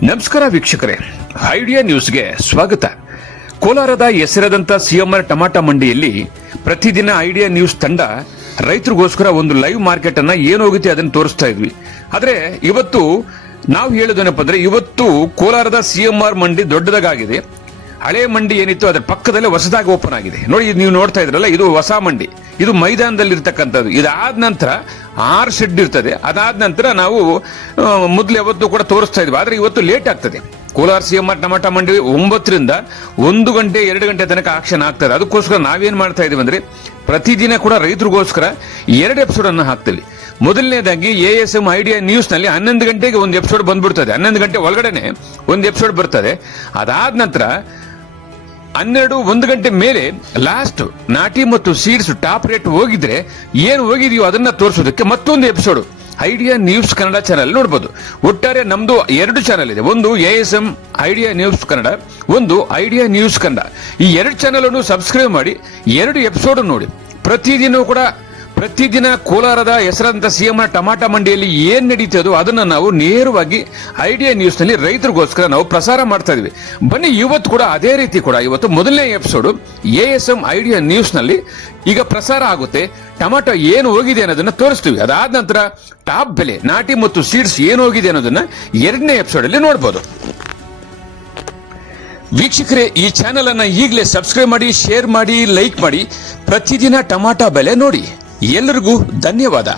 ನಮಸ್ಕಾರ ವೀಕ್ಷಕರೇ, ಐಡಿಯಾ ನ್ಯೂಸ್ಗೆ ಸ್ವಾಗತ. ಕೋಲಾರದ ಹೆಸರಾದಂಥ ಸಿಎಂಆರ್ ಟಮಾಟ ಮಂಡಿಯಲ್ಲಿ ಪ್ರತಿದಿನ ಐಡಿಯಾ ನ್ಯೂಸ್ ತಂಡ ರೈತರಿಗೋಸ್ಕರ ಒಂದು ಲೈವ್ ಮಾರ್ಕೆಟ್ ಅನ್ನ ಏನೋಗುತ್ತೆ ಅದನ್ನು ತೋರಿಸ್ತಾ ಇದ್ವಿ. ಆದ್ರೆ ಇವತ್ತು ನಾವು ಹೇಳೋದೇನಪ್ಪ ಅಂದ್ರೆ, ಇವತ್ತು ಕೋಲಾರದ ಸಿಎಂಆರ್ ಮಂಡಿ ದೊಡ್ಡದಾಗಿದೆ. ಹಳೆ ಮಂಡಿ ಏನಿತ್ತು ಅದರ ಪಕ್ಕದಲ್ಲೇ ಹೊಸದಾಗಿ ಓಪನ್ ಆಗಿದೆ. ನೋಡಿ, ನೀವು ನೋಡ್ತಾ ಇದ್ರಲ್ಲ, ಇದು ಹೊಸ ಮಂಡಿ. ಇದು ಮೈದಾನದಲ್ಲಿ ಇರ್ತಕ್ಕಂಥದ್ದು. ಇದಾದ ನಂತರ 6 ಶೆಡ್ ಇರ್ತದೆ. ಅದಾದ ನಂತರ ನಾವು ಮೊದಲು ಯಾವತ್ತು ಕೂಡ ತೋರಿಸ್ತಾ ಇದ್ವಿ. ಆದ್ರೆ ಇವತ್ತು ಲೇಟ್ ಆಗ್ತದೆ. ಕೋಲಾರ ಸಿಎಂಆರ್ ಟಮಾಟ ಮಂಡಿ 9ರಿಂದ 1 ಗಂಟೆ 2 ಗಂಟೆ ತನಕ ಆಕ್ಷನ್ ಆಗ್ತದೆ. ಅದಕ್ಕೋಸ್ಕರ ನಾವೇನ್ ಮಾಡ್ತಾ ಇದೀವಿ ಅಂದ್ರೆ, ಪ್ರತಿದಿನ ಕೂಡ ರೈತರಿಗೋಸ್ಕರ 2 ಎಪಿಸೋಡ್ ಅನ್ನು ಹಾಕ್ತೀವಿ. ಮೊದಲನೇದಾಗಿ ASM ಐಡಿಯಾ ನ್ಯೂಸ್ ನಲ್ಲಿ 11 ಗಂಟೆಗೆ ಒಂದು ಎಪಿಸೋಡ್ ಬಂದ್ಬಿಡ್ತದೆ. 11 ಗಂಟೆ ಒಳಗಡೆನೆ ಒಂದು ಎಪಿಸೋಡ್ ಬರ್ತದೆ. ಅದಾದ ನಂತರ 1 ಗಂಟೆ ಮೇಲೆ ಲಾಸ್ಟ್ ನಾಟಿ ಮತ್ತು ಸೀಡ್ಸ್ ಟಾಪ್ ರೇಟ್ ಹೋಗಿದ್ರೆ ಏನು ಹೋಗಿದೆಯೋ ಅದನ್ನ ತೋರಿಸೋದಕ್ಕೆ ಮತ್ತೊಂದು episode idea news Kannada channel ನೋಡಬಹುದು. ಒಟ್ಟಾರೆ ನಮ್ದು 2 ಚಾನಲ್ ಇದೆ. ಒಂದು ASM ಐಡಿಯಾ ನ್ಯೂಸ್ ಕನ್ನಡ, ಒಂದು ಐಡಿಯಾ ನ್ಯೂಸ್ ಕನ್ನಡ. ಈ 2 ಚಾನಲ್ ಅನ್ನು ಸಬ್ಸ್ಕ್ರೈಬ್ ಮಾಡಿ 2 ಎಪಿಸೋಡ್ ನೋಡಿ. ಪ್ರತಿದಿನ ಕೋಲಾರದ ಹೆಸರಾದಂಥ ಸಿಎಂಆರ್ ಟಮಾಟ ಮಂಡಿಯಲ್ಲಿ ಏನ್ ನಡೀತದೋ ಅದನ್ನ ನಾವು ನೇರವಾಗಿ ಐಡಿಯಾ ನ್ಯೂಸ್ ನಲ್ಲಿ ರೈತರಿಗೋಸ್ಕರ ನಾವು ಪ್ರಸಾರ ಮಾಡ್ತಾ ಇದೀವಿ. ಬನ್ನಿ, ಇವತ್ತು ಕೂಡ ಅದೇ ರೀತಿ ಕೂಡ ಇವತ್ತು ಮೊದಲನೇ ಎಪಿಸೋಡ್ ASM ಐಡಿಯಾ ನ್ಯೂಸ್ ನಲ್ಲಿ ಈಗ ಪ್ರಸಾರ ಆಗುತ್ತೆ. ಟೊಮಾಟೊ ಏನು ಹೋಗಿದೆ ಅನ್ನೋದನ್ನ ತೋರಿಸ್ತೀವಿ. ಅದಾದ ನಂತರ ಟಾಪ್ ಬೆಲೆ, ನಾಟಿ ಮತ್ತು ಸೀಡ್ಸ್ ಏನು ಹೋಗಿದೆ ಅನ್ನೋದನ್ನ 2ನೇ ಎಪಿಸೋಡ್ ಅಲ್ಲಿ ನೋಡಬಹುದು. ವೀಕ್ಷಕರೇ, ಈ ಚಾನೆಲ್ ಅನ್ನ ಈಗಲೇ ಸಬ್ಸ್ಕ್ರೈಬ್ ಮಾಡಿ, ಶೇರ್ ಮಾಡಿ, ಲೈಕ್ ಮಾಡಿ. ಪ್ರತಿದಿನ ಟೊಮಾಟೊ ಬೆಲೆ ನೋಡಿ. ಎಲ್ಲರಿಗೂ ಧನ್ಯವಾದ.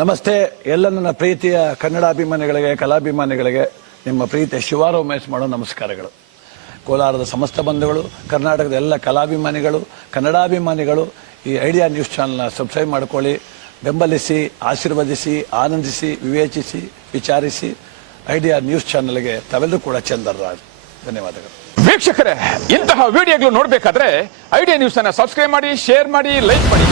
ನಮಸ್ತೆ. ಎಲ್ಲ ನನ್ನ ಪ್ರೀತಿಯ ಕನ್ನಡಾಭಿಮಾನಿಗಳಿಗೆ, ಕಲಾಭಿಮಾನಿಗಳಿಗೆ ನಿಮ್ಮ ಪ್ರೀತಿಯ ಶಿವಾರ ಉಮೇಶ್ ಮಾಡೋ ನಮಸ್ಕಾರಗಳು. ಕೋಲಾರದ ಸಮಸ್ತ ಬಂಧುಗಳು, ಕರ್ನಾಟಕದ ಎಲ್ಲ ಕಲಾಭಿಮಾನಿಗಳು, ಕನ್ನಡಾಭಿಮಾನಿಗಳು ಈ ಐಡಿಯಾ ನ್ಯೂಸ್ ಚಾನಲ್ನ ಸಬ್ಸ್ಕ್ರೈಬ್ ಮಾಡ್ಕೊಳ್ಳಿ, ಬೆಂಬಲಿಸಿ, ಆಶೀರ್ವದಿಸಿ, ಆನಂದಿಸಿ, ವಿವೇಚಿಸಿ, ವಿಚಾರಿಸಿ. ಐಡಿಯಾ ನ್ಯೂಸ್ ಚಾನಲ್ಗೆ ತಾವೆಲ್ಲರೂ ಕೂಡ ಚಂದರ್ರಾಜ್. ಧನ್ಯವಾದಗಳು. ವೀಕ್ಷಕರೇ, ಇಂತಹ ವಿಡಿಯೋಗಳು ನೋಡಬೇಕಾದ್ರೆ ಐಡಿಯಾ ನ್ಯೂಸ್ ಅನ್ನ ಸಬ್ಸ್ಕ್ರೈಬ್ ಮಾಡಿ, ಶೇರ್ ಮಾಡಿ, ಲೈಕ್ ಮಾಡಿ.